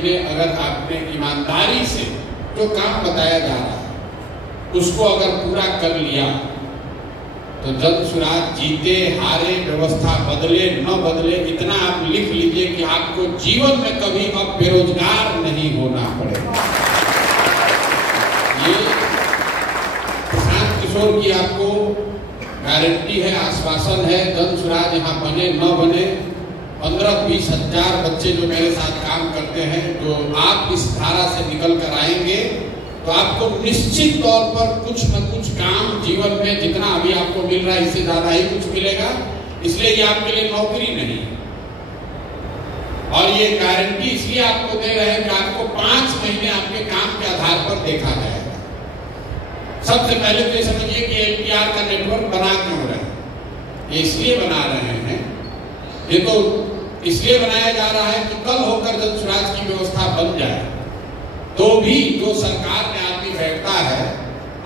महीने अगर आपने ईमानदारी से जो काम बताया जा रहा है उसको अगर पूरा कर लिया तो जन सुराज जीते हारे, व्यवस्था बदले न बदले, इतना आप लिख लीजिए कि आपको जीवन में कभी अब बेरोजगार नहीं होना पड़ेगा। ये प्रशांत किशोर की आपको गारंटी है, आश्वासन है। जन सुराज यहाँ बने न बने, 15-20 हजार बच्चे जो मेरे साथ काम करते हैं, जो आप इस धारा से निकल कर आएंगे तो आपको निश्चित तौर पर कुछ न कुछ काम जीवन में, जितना अभी आपको मिल रहा है इससे ज्यादा ही कुछ मिलेगा। इसलिए ये आपके लिए नौकरी नहीं, और ये गारंटी इसलिए आपको दे रहे हैं कि आपको 5 महीने आपके काम के आधार पर देखा जाएगा। सबसे पहले तो ये समझिए कि एनपीआर का नेटवर्क बना क्यों रहे हैं? ये इसलिए बना रहे हैं, ये तो इसलिए बनाया जा रहा है कि कल होकर जन सुराज की व्यवस्था बन जाए तो भी जो सरकार में आदमी बैठता है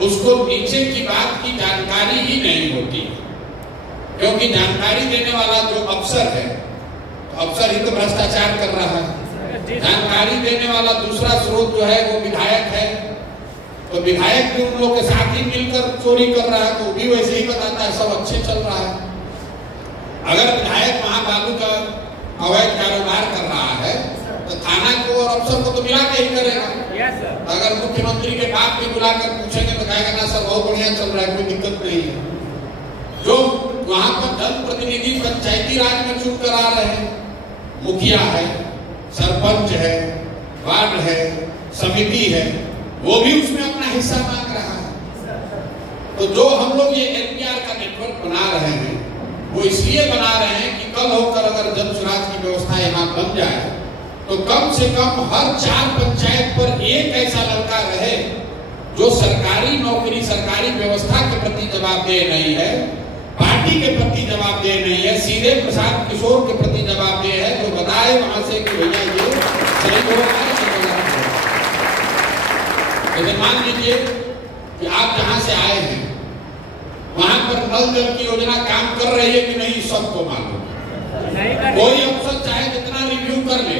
उसको नीचे की बात की जानकारी ही नहीं होती, क्योंकि जानकारी देने वाला जो अफसर है, तो अफसर ही तो भ्रष्टाचार कर रहा है। जानकारी देने वाला दूसरा स्रोत जो है वो विधायक है, तो विधायक भी उन लोगों के साथ ही मिलकर चोरी कर रहा है, तो भी वैसे ही बताता है सब अच्छे चल रहा है। अगर विधायक वहां बालू का अवैध कारोबार कर रहा है तो थाना को और अफसर को तो मिला के ही करेगा। अगर मुख्यमंत्री के बाप भी बुलाकर पूछेंगे तो कहेगा ना सर बहुत बढ़िया चल रहा है, कोई दिक्कत नहीं है। जो वहां पर जनप्रतिनिधि पंचायती राज में चुन कर आ रहे हैं, मुखिया है, सरपंच है, वार्ड है, समिति है, वो भी उसमें अपना हिस्सा मांग रहा है। तो जो हम लोग ये एनपीआर का नेटवर्क बना रहे हैं वो इसलिए बना रहे हैं कि कल होकर अगर जन सुराज की व्यवस्था यहाँ बन जाए तो कम से कम हर 4 पंचायत पर एक ऐसा लड़का रहे जो सरकारी नौकरी, सरकारी व्यवस्था के प्रति जवाबदेह नहीं है, पार्टी के प्रति जवाबदेह नहीं है, सीधे प्रशांत किशोर के प्रति जवाबदेह है, जो बताए वहां से कि भैया ये सही हो रहा है। लेकिन मान लीजिए कि आप जहां से आए हैं वहां पर नल जल की योजना काम कर रही है कि नहीं, सबको मालूम। कोई अफसर चाहे जितना रिव्यू कर ले,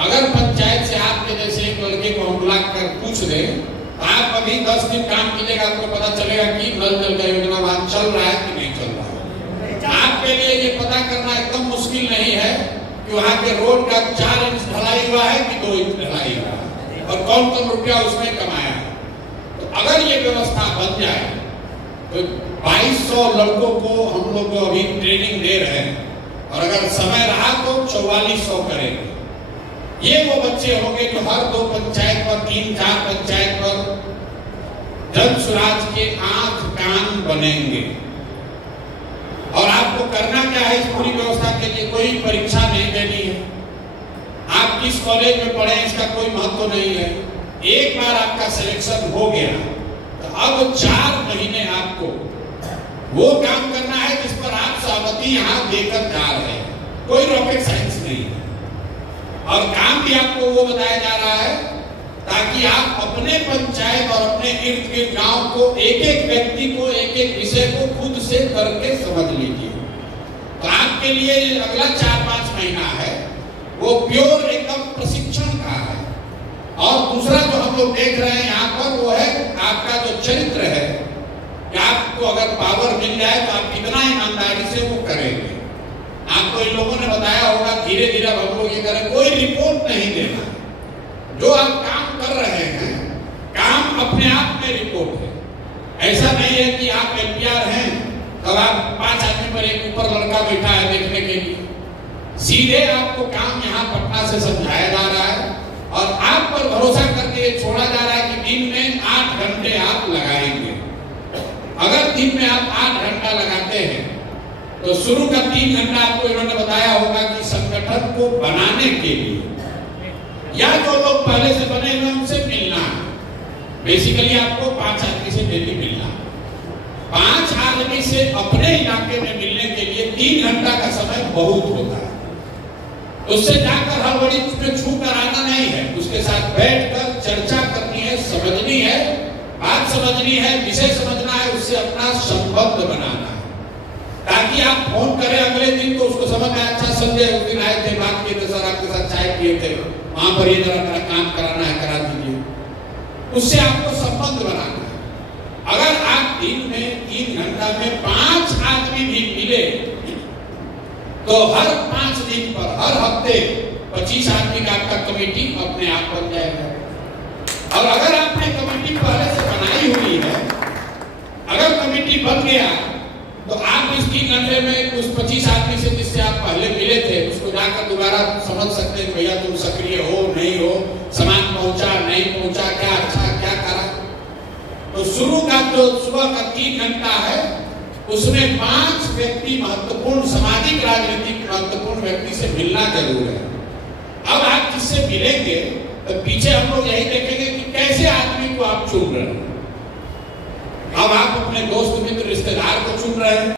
अगर पंचायत से आपके जैसे एक लड़के को हम बुला कर पूछ ले, आप अभी 10 दिन काम कीजिएगा, आपको पता चलेगा कि नल जल का योजना वहां चल रहा है कि नहीं चल रहा है। आपके लिए ये पता करना एकदम मुश्किल नहीं है कि वहां के रोड का 4 इंच ढलाई हुआ है कि 2 इंच ढलाई हुआ है और कौन रुपया उसमें कमाया है। तो अगर ये व्यवस्था बन जाए तो 2200 लड़कों को हम लोग अभी ट्रेनिंग दे रहे हैं, और अगर समय रहा तो 4400 करेंगे। ये वो बच्चे होंगे जो हर 2 पंचायत पर, 3-4 पंचायत पर जन सुराज के आंख कान बनेंगे। और आपको करना क्या है इस पूरी व्यवस्था के लिए? कोई परीक्षा नहीं देनी है, आप किस कॉलेज में पढ़े इसका कोई महत्व नहीं है। एक बार आपका सिलेक्शन हो गया तो अब 4 महीने आपको वो काम करना है जिस पर आप सहमति यहाँ देकर जा रहे हैं। कोई रॉकेट साइंस नहीं है, और काम भी आपको वो बताया जा रहा है ताकि आप अपने पंचायत और अपने इर्द गिर्द गांव को, एक एक व्यक्ति को, एक एक विषय को खुद से करके समझ लीजिए। तो आपके लिए अगला 4-5 महीना है वो प्योर एकदम प्रशिक्षण का है। और दूसरा जो हम लोग देख रहे हैं यहाँ पर वो है आपका जो चरित्र है, कि आपको अगर पावर मिल जाए तो आप कितना ईमानदारी से वो करेंगे। आपको इन लोगों ने बताया होगा धीरे धीरे हम लोग ये करें, कोई रिपोर्ट नहीं देना। जो आप काम कर रहे हैं, काम अपने आप में रिपोर्ट है। ऐसा नहीं है कि आप एनपीआर हैं तब आप 5 आदमी पर एक ऊपर लड़का बैठा है देखने के लिए। सीधे आपको काम यहाँ पटना से समझाया जा रहा है और आप पर भरोसा करके छोड़ा जा रहा है कि दिन में 8 घंटे आप लगाएंगे। अगर दिन में आप 8 घंटा लगाते हैं तो शुरू का 3 घंटा आपको इन्होंने बताया होगा कि संगठन को बनाने के लिए, या जो लोग पहले से बने हुए उनसे मिलना है। बेसिकली आपको 5 आदमी से डेली मिलना, 5 आदमी से अपने इलाके में मिलने के लिए 3 घंटा का समय बहुत होता है। उससे जाकर हड़बड़ी में छू कर आना नहीं है, उसके साथ बैठकर चर्चा करनी है, समझनी है, बात समझनी है, विषय समझना है, उससे अपना संबंध बनाना है। ताकि आप फोन करें अगले दिन तो उसको समझ में अच्छा संजय उस दिन आए थे, बात किए थे, सर आपके साथ चाय पिए थे, वहां पर ये जरा मेरा काम कराना है, करा दीजिए। उससे आपको संबंध बनाना है। अगर आप दिन में 3 घंटा में 5 आदमी भी मिले तो हर 5 दिन पर हर हफ्ते 25 आदमी का आपका कमेटी अपने आप बन जाएगा। और अगर आपने कमेटी पहले से बनाई हुई है, अगर कमेटी बन गया तो आप इस 3 घंटे में उस 25 आदमी से जिससे आप पहले मिले थे उसको जाकर दोबारा समझ सकते हैं, भैया तुम सक्रिय हो नहीं हो, सामान पहुंचा नहीं पहुंचा, क्या अच्छा क्या करा। तो शुरू का जो सुबह का 3 घंटा है उसमें 5 व्यक्ति महत्वपूर्ण, सामाजिक राजनीतिक महत्वपूर्ण व्यक्ति से मिलना जरूर है। अब आप जिससे मिलेंगे तो पीछे हम लोग यही देखेंगे कि कैसे आदमी को आप चुन रहे हैं। अब आप अपने दोस्त मित्र रिश्तेदार को चुन रहे हैं।